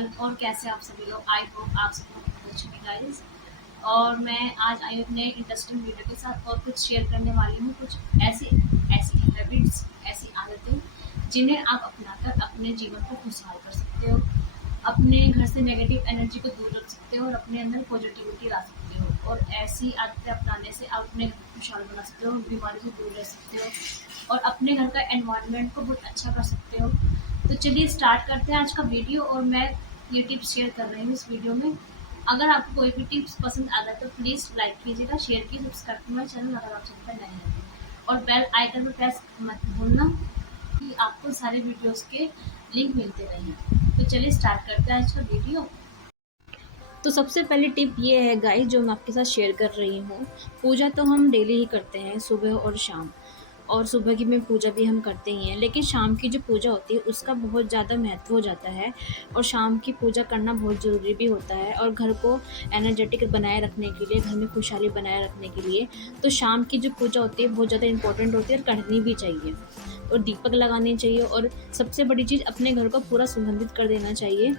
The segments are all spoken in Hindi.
एवरीवन, और कैसे आप सभी लोग। आई होप आप सब लोग बहुत अच्छे हैं गाइस। और मैं आज आई अपने इंटरेस्टिंग वीडियो के साथ और कुछ शेयर करने वाली हूँ, कुछ ऐसी ऐसी हैबिट्स, ऐसी आदतें जिन्हें आप अपनाकर अपने जीवन को खुशहाल कर सकते हो, अपने घर से नेगेटिव एनर्जी को दूर रख सकते हो और अपने अंदर पॉजिटिविटी ला सकते हो। और ऐसी आदतें अपनाने से आप अपने घर को खुशहाल बना सकते हो, बीमारी से दूर रह सकते हो और अपने घर का एनवायरनमेंट को बहुत अच्छा कर सकते हो। तो चलिए स्टार्ट करते हैं आज का वीडियो। और मैं ये टिप्स शेयर कर रही हूँ इस वीडियो में। अगर आपको कोई भी टिप्स पसंद आता है तो प्लीज़ लाइक कीजिएगा, शेयर कीजिए, सब्सक्राइब कीजिए चैनल अगर आप चैनल पर नए हैं, और बेल आइकन पर प्रेस मत भूलना कि आपको सारे वीडियोस के लिंक मिलते रहें। तो चलिए स्टार्ट करते हैं आज का वीडियो। तो सबसे पहली टिप ये है गाइस, जो मैं आपके साथ शेयर कर रही हूँ। पूजा तो हम डेली ही करते हैं, सुबह और शाम। और सुबह की में पूजा भी हम करते ही हैं, लेकिन शाम की जो पूजा होती है उसका बहुत ज़्यादा महत्व हो जाता है। और शाम की पूजा करना बहुत ज़रूरी भी होता है, और घर को एनर्जेटिक बनाए रखने के लिए, घर में खुशहाली बनाए रखने के लिए तो शाम की जो पूजा होती है बहुत ज़्यादा इंपॉर्टेंट होती है और करनी भी चाहिए। और दीपक लगाने चाहिए, और सबसे बड़ी चीज़ अपने घर को पूरा सुगंधित कर देना चाहिए।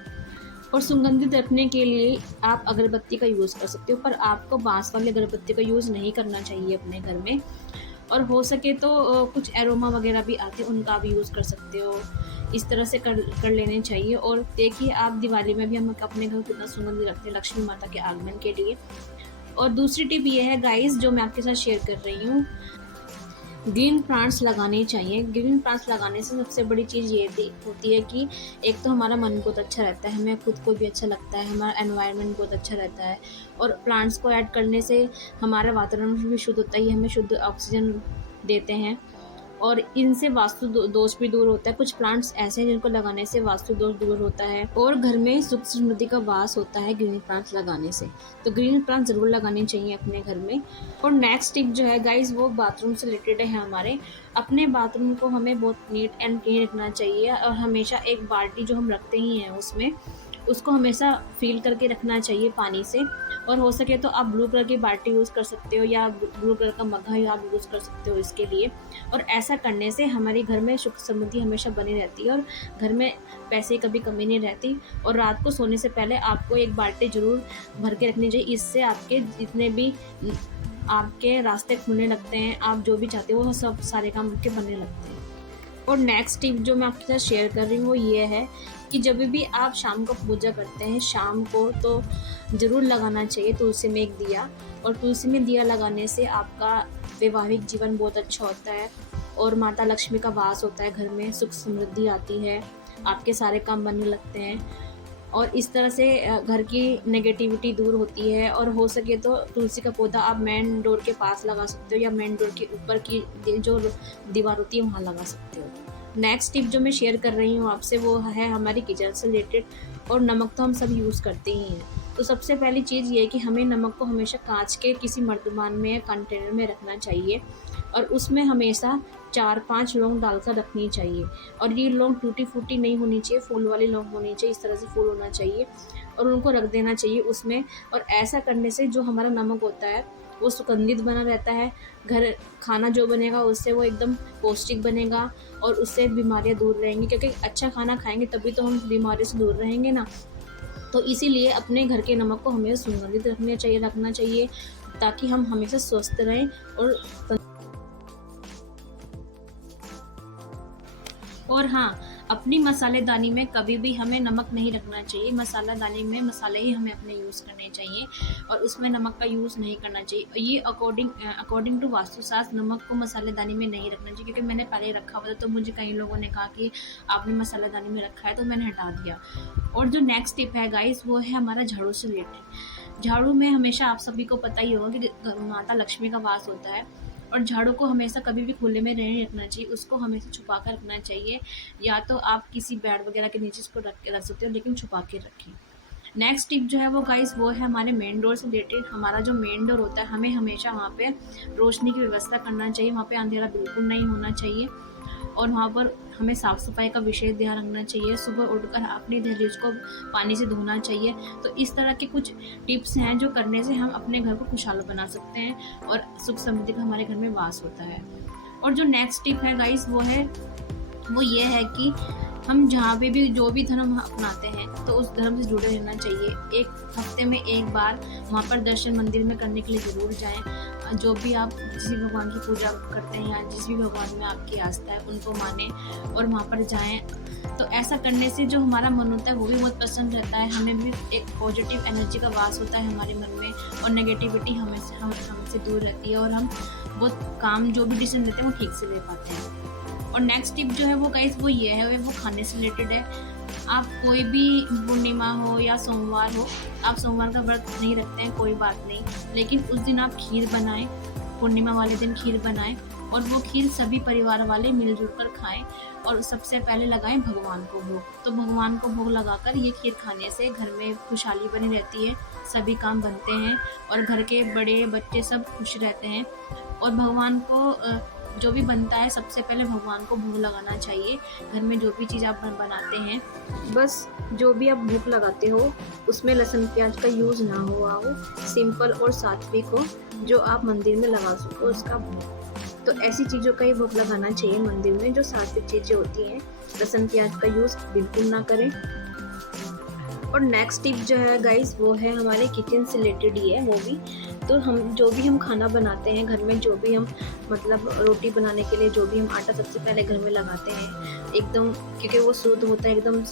और सुगंधित रखने के लिए आप अगरबत्ती का यूज़ कर सकते हो, पर आपको बाँस वाली अगरबत्ती का यूज़ नहीं करना चाहिए अपने घर में। और हो सके तो कुछ एरोमा वगैरह भी आते हैं, उनका आप यूज़ कर सकते हो। इस तरह से कर लेने चाहिए। और देखिए, आप दिवाली में भी हम अपने घर को कितना सुगंधित रखते हैं लक्ष्मी माता के आगमन के लिए। और दूसरी टिप ये है गाइस, जो मैं आपके साथ शेयर कर रही हूँ, ग्रीन प्लांट्स लगाने चाहिए। ग्रीन प्लांट्स लगाने से सबसे बड़ी चीज़ ये होती है कि एक तो हमारा मन बहुत अच्छा रहता है, हमें खुद को भी अच्छा लगता है, हमारा एनवायरनमेंट बहुत अच्छा रहता है। और प्लांट्स को ऐड करने से हमारा वातावरण भी शुद्ध होता है, ये हमें शुद्ध ऑक्सीजन देते हैं। और इनसे वास्तु दोष भी दूर होता है। कुछ प्लांट्स ऐसे हैं जिनको लगाने से वास्तु दोष दूर होता है और घर में सुख समृद्धि का वास होता है ग्रीन प्लांट्स लगाने से। तो ग्रीन प्लांट्स ज़रूर लगाने चाहिए अपने घर में। और नेक्स्ट टिप जो है गाइज, वो बाथरूम से रिलेटेड है हमारे। अपने बाथरूम को हमें बहुत नीट एंड क्लीन रखना चाहिए, और हमेशा एक बाल्टी जो हम रखते ही हैं उसमें, उसको हमेशा फिल करके रखना चाहिए पानी से। और हो सके तो आप ब्लू कलर की बाल्टी यूज़ कर सकते हो, या ब्लू कलर का मग्घा ही आप यूज़ कर सकते हो इसके लिए। और ऐसा करने से हमारे घर में सुख समृद्धि हमेशा बनी रहती है, और घर में पैसे की कभी कमी नहीं रहती। और रात को सोने से पहले आपको एक बाल्टी ज़रूर भर के रखनी चाहिए। इससे आपके जितने भी आपके रास्ते खुलने लगते हैं, आप जो भी चाहते हो वो सब सारे काम आपके बनने लगते हैं। और नेक्स्ट टिप जो मैं आपके साथ शेयर कर रही हूँ वो ये है कि जब भी आप शाम को पूजा करते हैं, शाम को तो ज़रूर लगाना चाहिए तुलसी में एक दिया। और तुलसी में दिया लगाने से आपका वैवाहिक जीवन बहुत अच्छा होता है, और माता लक्ष्मी का वास होता है घर में, सुख समृद्धि आती है, आपके सारे काम बनने लगते हैं। और इस तरह से घर की नेगेटिविटी दूर होती है। और हो सके तो तुलसी का पौधा आप मेन डोर के पास लगा सकते हो, या मेन डोर के ऊपर की जो दीवार होती है वहाँ लगा सकते हो। नेक्स्ट टिप जो मैं शेयर कर रही हूँ आपसे, वो है हमारी किचन से रिलेटेड। और नमक तो हम सब यूज़ करते ही हैं। तो सबसे पहली चीज़ ये है कि हमें नमक को हमेशा कांच के किसी मर्तबान में या कंटेनर में रखना चाहिए, और उसमें हमेशा 4-5 लौंग डालकर रखनी चाहिए। और ये लौंग टूटी फूटी नहीं होनी चाहिए, फूल वाली लौंग होनी चाहिए, इस तरह से फूल होना चाहिए, और उनको रख देना चाहिए उसमें। और ऐसा करने से जो हमारा नमक होता है वो सुगंधित बना रहता है। घर खाना जो बनेगा उससे वो एकदम पौष्टिक बनेगा, और उससे बीमारियां दूर रहेंगी, क्योंकि अच्छा खाना खाएंगे तभी तो हम बीमारियों से दूर रहेंगे ना। तो इसीलिए अपने घर के नमक को हमें सुगंधित रखना चाहिए, ताकि हम हमेशा स्वस्थ रहें। और हाँ, अपनी मसालेदानी में कभी भी हमें नमक नहीं रखना चाहिए। मसालादानी में मसाले ही हमें अपने यूज़ करने चाहिए, और उसमें नमक का यूज़ नहीं करना चाहिए। ये अकॉर्डिंग टू वास्तुशास्त्र नमक को मसालेदानी में नहीं रखना चाहिए, क्योंकि मैंने पहले रखा हुआ था, तो मुझे कई लोगों ने कहा कि आपने मसालेदानी में रखा है, तो मैंने हटा दिया। और जो नेक्स्ट टिप है गाइस, वो है हमारा झाड़ू से रिलेटेड। झाड़ू में हमेशा आप सभी को पता ही होगा कि माता लक्ष्मी का वास होता है, और झाड़ू को हमेशा कभी भी खुले में नहीं रखना चाहिए, उसको हमेशा छुपा कर रखना चाहिए। या तो आप किसी बेड वगैरह के नीचे इसको रख सकते हो, लेकिन छुपा के रखें। नेक्स्ट टिप जो है वो गाइस, वो है हमारे मेन डोर से रिलेटेड। हमारा जो मेन डोर होता है, हमें हमेशा वहाँ पे रोशनी की व्यवस्था करना चाहिए, वहाँ पे अंधेरा बिल्कुल नहीं होना चाहिए। और वहाँ पर हमें साफ़ सफाई का विशेष ध्यान रखना चाहिए। सुबह उठकर अपनी दहलीज को पानी से धोना चाहिए। तो इस तरह के कुछ टिप्स हैं जो करने से हम अपने घर को खुशहाल बना सकते हैं, और सुख समृद्धि का हमारे घर में वास होता है। और जो नेक्स्ट टिप है गाइस, वो ये है कि हम जहाँ पे भी जो भी धर्म अपनाते हैं तो उस धर्म से जुड़े रहना चाहिए। एक हफ्ते में एक बार वहाँ पर दर्शन मंदिर में करने के लिए ज़रूर जाएं। जो भी आप जिस भी भगवान की पूजा करते हैं या जिस भी भगवान में आपकी आस्था है उनको माने और वहाँ पर जाएं। तो ऐसा करने से जो हमारा मन होता है वो भी बहुत प्रसन्न रहता है, हमें भी एक पॉजिटिव एनर्जी का वास होता है हमारे मन में और नेगेटिविटी हमसे दूर रहती है और हम बहुत काम जो भी डिसीजन लेते हैं वो ठीक से ले पाते हैं। और नेक्स्ट टिप जो है वो गाइस वो ये है, वो खाने से रिलेटेड है। आप कोई भी पूर्णिमा हो या सोमवार हो, आप सोमवार का व्रत नहीं रखते हैं कोई बात नहीं, लेकिन उस दिन आप खीर बनाएं, पूर्णिमा वाले दिन खीर बनाएं और वो खीर सभी परिवार वाले मिलजुल कर खाएं और सबसे पहले लगाएं भगवान को भोग। तो भगवान को भोग लगाकर ये खीर खाने से घर में खुशहाली बनी रहती है, सभी काम बनते हैं और घर के बड़े बच्चे सब खुश रहते हैं। और भगवान को जो भी बनता है सबसे पहले भगवान को भोग लगाना चाहिए। घर में जो भी चीज़ आप बनाते हैं, बस जो भी आप भोग लगाते हो उसमें लहसुन प्याज का यूज़ ना हुआ हो, सिंपल और सात्विक हो, जो आप मंदिर में लगा सको उसका भोग। तो ऐसी चीज़ों का ही भोग लगाना चाहिए मंदिर में जो सात्विक चीज़ें होती हैं। लहसुन प्याज का यूज़ बिल्कुल ना करें। और नेक्स्ट टिप जो है गाइस वो है हमारे किचन से रिलेटेड ही है वो भी। तो हम जो भी हम खाना बनाते हैं घर में, जो भी हम मतलब रोटी बनाने के लिए जो भी हम आटा सबसे पहले घर में लगाते हैं एकदम, क्योंकि वो शुद्ध होता है, एकदम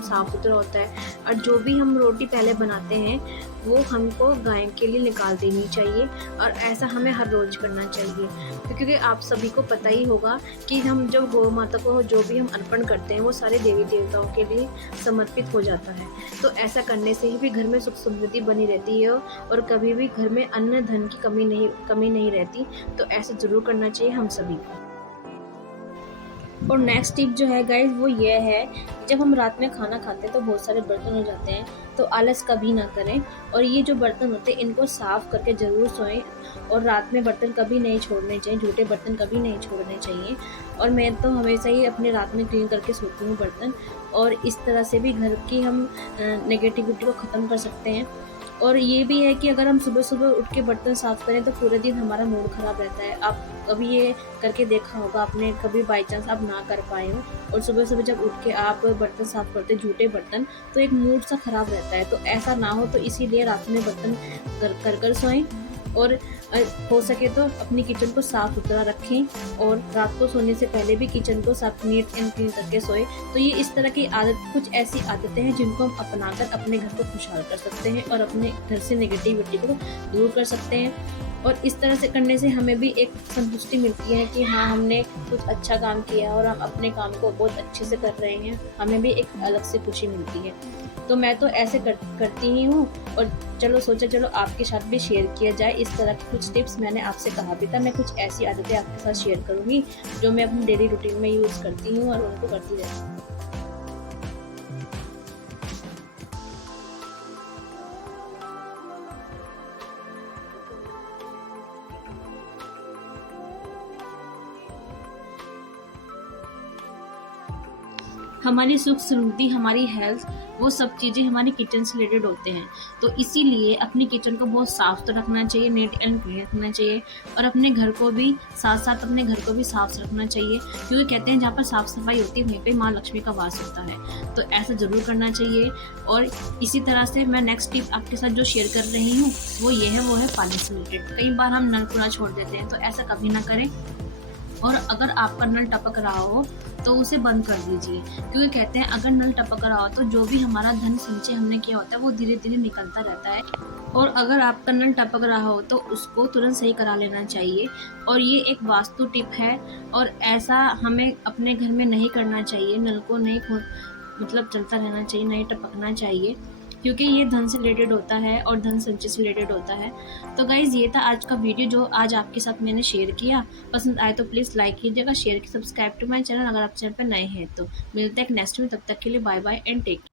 साफ़ सुथरा होता है। और जो भी हम रोटी पहले बनाते हैं वो हमको गाय के लिए निकाल देनी चाहिए और ऐसा हमें हर रोज़ करना चाहिए, क्योंकि आप सभी को पता ही होगा कि हम जब गौ माता को जो भी हम अर्पण करते हैं वो सारे देवी देवताओं के लिए समर्पित हो जाता है। तो ऐसा करने से ही भी घर में सुख समृद्धि बनी रहती है और कभी भी घर में अन्न धन की कमी नहीं रहती। तो ऐसा ज़रूर करना चाहिए हम सभी को। और नेक्स्ट टिप जो है गाइस वो ये है, जब हम रात में खाना खाते हैं तो बहुत सारे बर्तन हो जाते हैं, तो आलस कभी ना करें और ये जो बर्तन होते हैं इनको साफ़ करके ज़रूर सोएं। और रात में बर्तन कभी नहीं छोड़ने चाहिए, झूठे बर्तन कभी नहीं छोड़ने चाहिए। और मैं तो हमेशा ही अपने रात में क्लीन करके सोती हूँ बर्तन, और इस तरह से भी घर की हम नेगेटिविटी को ख़त्म कर सकते हैं। और ये भी है कि अगर हम सुबह सुबह उठ के बर्तन साफ़ करें तो पूरे दिन हमारा मूड ख़राब रहता है। आप कभी ये करके देखा होगा आपने, कभी बाई चांस आप ना कर पाए हो और सुबह सुबह जब उठ के आप बर्तन साफ़ करते झूठे बर्तन, तो एक मूड सा ख़राब रहता है। तो ऐसा ना हो, तो इसीलिए रात में बर्तन कर सोएं और हो सके तो अपनी किचन को साफ़ सुथरा रखें और रात को सोने से पहले भी किचन को साफ नीट एंड क्लीन करके सोएं। तो ये इस तरह की कुछ ऐसी आदतें हैं जिनको हम अपनाकर अपने घर को खुशहाल कर सकते हैं और अपने घर से नेगेटिविटी को दूर कर सकते हैं। और इस तरह से करने से हमें भी एक संतुष्टि मिलती है कि हाँ, हमने कुछ अच्छा काम किया और हम अपने काम को बहुत अच्छे से कर रहे हैं, हमें भी एक अलग से खुशी मिलती है। तो मैं तो ऐसे करती ही हूँ और चलो आपके साथ भी शेयर किया जाए। इस तरह की कुछ टिप्स मैंने आपसे कहा भी था, मैं कुछ ऐसी आदतें आपके साथ शेयर करूँगी जो मैं अपनी डेली रूटीन में यूज़ करती हूँ और उनको करती रहती हूँ। हमारी सुख समृद्धि, हमारी हेल्थ, वो सब चीज़ें हमारी किचन से रिलेटेड होते हैं। तो इसीलिए अपनी किचन को बहुत साफ़ तो रखना चाहिए, नीट एंड क्लीन रखना चाहिए और अपने घर को भी साथ अपने घर को भी साफ़ रखना चाहिए, क्योंकि कहते हैं जहाँ पर साफ़ सफाई होती है वहीं पे माँ लक्ष्मी का वास होता है। तो ऐसा ज़रूर करना चाहिए। और इसी तरह से मैं नेक्स्ट टिप आपके साथ जो शेयर कर रही हूँ वो है पानी से रिलेटेड। कई बार हम नल खुला छोड़ देते हैं, तो ऐसा कभी ना करें। और अगर आपका नल टपक रहा हो तो उसे बंद कर दीजिए, क्योंकि कहते हैं अगर नल टपक रहा हो तो जो भी हमारा धन संचय हमने किया होता है वो धीरे धीरे निकलता रहता है। और अगर आपका नल टपक रहा हो तो उसको तुरंत सही करा लेना चाहिए। और ये एक वास्तु टिप है और ऐसा हमें अपने घर में नहीं करना चाहिए। नल को नहीं चलता रहना चाहिए, नहीं टपकना चाहिए, क्योंकि ये धन से रिलेटेड होता है और धन संचय से रिलेटेड होता है। तो गाइज़ ये था आज का वीडियो जो आज आपके साथ मैंने शेयर किया। पसंद आए तो प्लीज़ लाइक कीजिएगा, शेयर की, सब्सक्राइब टू माय चैनल अगर आप चैनल पर नए हैं तो। मिलते हैं नेक्स्ट में, तब तक के लिए bye bye and take care.